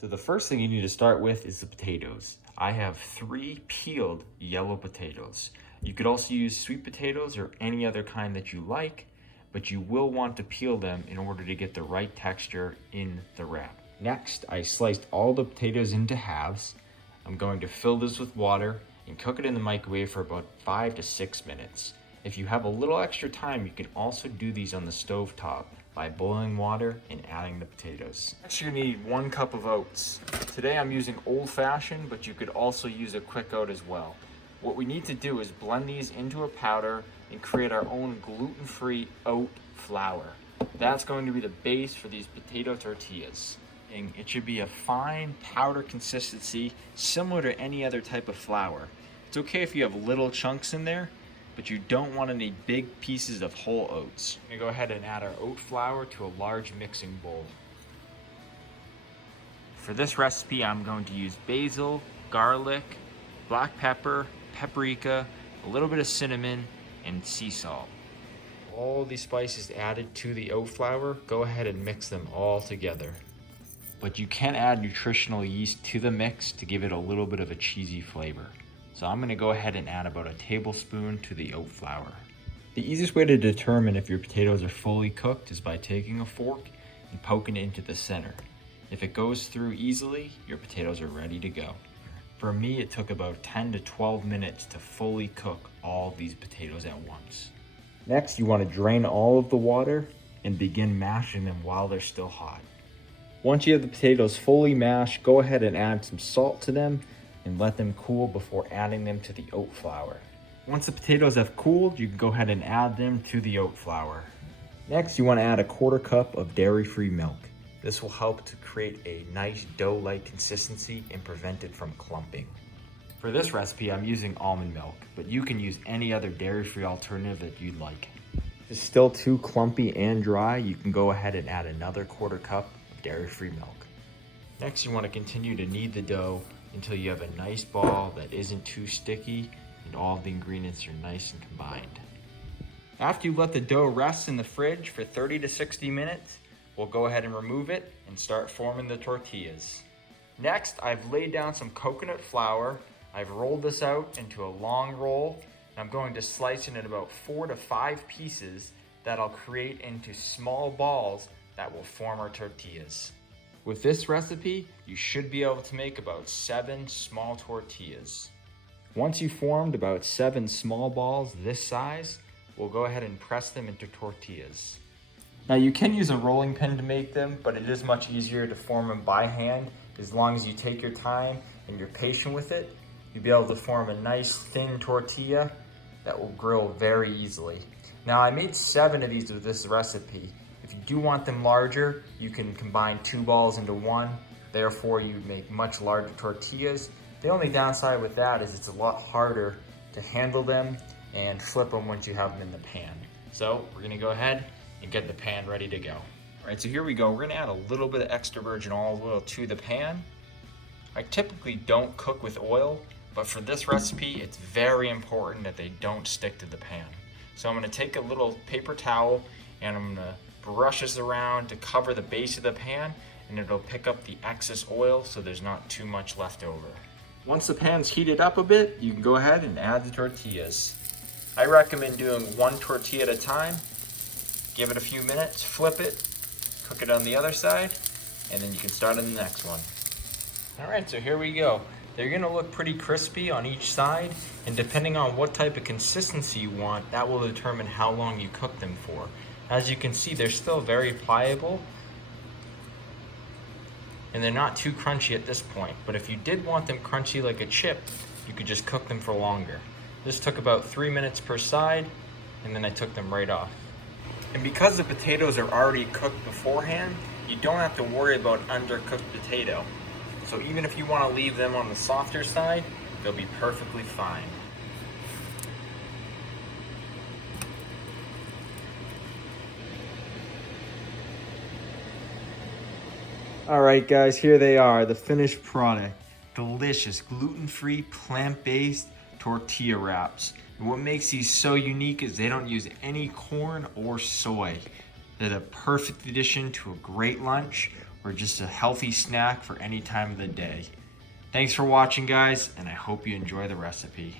So the first thing you need to start with is the potatoes. I have 3 peeled yellow potatoes. You could also use sweet potatoes or any other kind that you like, but you will want to peel them in order to get the right texture in the wrap. Next, I sliced all the potatoes into halves. I'm going to fill this with water and cook it in the microwave for about 5 to 6 minutes. If you have a little extra time, you can also do these on the stove top by boiling water and adding the potatoes. Next, you're gonna need 1 cup of oats. Today I'm using old fashioned, but you could also use a quick oat as well. What we need to do is blend these into a powder and create our own gluten-free oat flour. That's going to be the base for these potato tortillas. It should be a fine powder consistency, similar to any other type of flour. It's okay if you have little chunks in there, but you don't want any big pieces of whole oats. I'm gonna go ahead and add our oat flour to a large mixing bowl. For this recipe, I'm going to use basil, garlic, black pepper, paprika, a little bit of cinnamon, and sea salt. All these spices added to the oat flour, go ahead and mix them all together. But you can add nutritional yeast to the mix to give it a little bit of a cheesy flavor. So I'm gonna go ahead and add about a tablespoon to the oat flour. The easiest way to determine if your potatoes are fully cooked is by taking a fork and poking it into the center. If it goes through easily, your potatoes are ready to go. For me, it took about 10 to 12 minutes to fully cook all these potatoes at once. Next, you want to drain all of the water and begin mashing them while they're still hot. Once you have the potatoes fully mashed, go ahead and add some salt to them and let them cool before adding them to the oat flour. Once the potatoes have cooled, you can go ahead and add them to the oat flour. Next, you want to add a 1/4 cup of dairy-free milk. This will help to create a nice dough-like consistency and prevent it from clumping. For this recipe, I'm using almond milk, but you can use any other dairy-free alternative that you'd like. If it's still too clumpy and dry, you can go ahead and add another 1/4 cup of dairy-free milk. Next, you want to continue to knead the dough until you have a nice ball that isn't too sticky and all of the ingredients are nice and combined. After you let the dough rest in the fridge for 30 to 60 minutes, we'll go ahead and remove it and start forming the tortillas. Next, I've laid down some coconut flour. I've rolled this out into a long roll, and I'm going to slice it in about 4 to 5 pieces that I'll create into small balls that will form our tortillas. With this recipe, you should be able to make about 7 small tortillas. Once you've formed about 7 small balls this size, we'll go ahead and press them into tortillas. Now you can use a rolling pin to make them, but it is much easier to form them by hand. As long as you take your time and you're patient with it, you'll be able to form a nice thin tortilla that will grill very easily. Now I made 7 of these with this recipe. If you do want them larger, you can combine 2 balls into one. Therefore, you make much larger tortillas. The only downside with that is it's a lot harder to handle them and flip them once you have them in the pan. So we're gonna go ahead and get the pan ready to go. All right, so here we go. We're gonna add a little bit of extra virgin olive oil to the pan. I typically don't cook with oil, but for this recipe, it's very important that they don't stick to the pan. So I'm gonna take a little paper towel and I'm gonna brush this around to cover the base of the pan, and it'll pick up the excess oil so there's not too much left over. Once the pan's heated up a bit, you can go ahead and add the tortillas. I recommend doing 1 tortilla at a time. Give it a few minutes, flip it, cook it on the other side, and then you can start on the next one. All right, so here we go. They're gonna look pretty crispy on each side, and depending on what type of consistency you want, that will determine how long you cook them for. As you can see, they're still very pliable, and they're not too crunchy at this point. But if you did want them crunchy like a chip, you could just cook them for longer. This took about 3 minutes per side, and then I took them right off. And because the potatoes are already cooked beforehand, you don't have to worry about undercooked potato. So even if you want to leave them on the softer side, they'll be perfectly fine. All right, guys, here they are, the finished product. Delicious, gluten-free, plant-based tortilla wraps. And what makes these so unique is they don't use any corn or soy. They're the perfect addition to a great lunch or just a healthy snack for any time of the day. Thanks for watching, guys, and I hope you enjoy the recipe.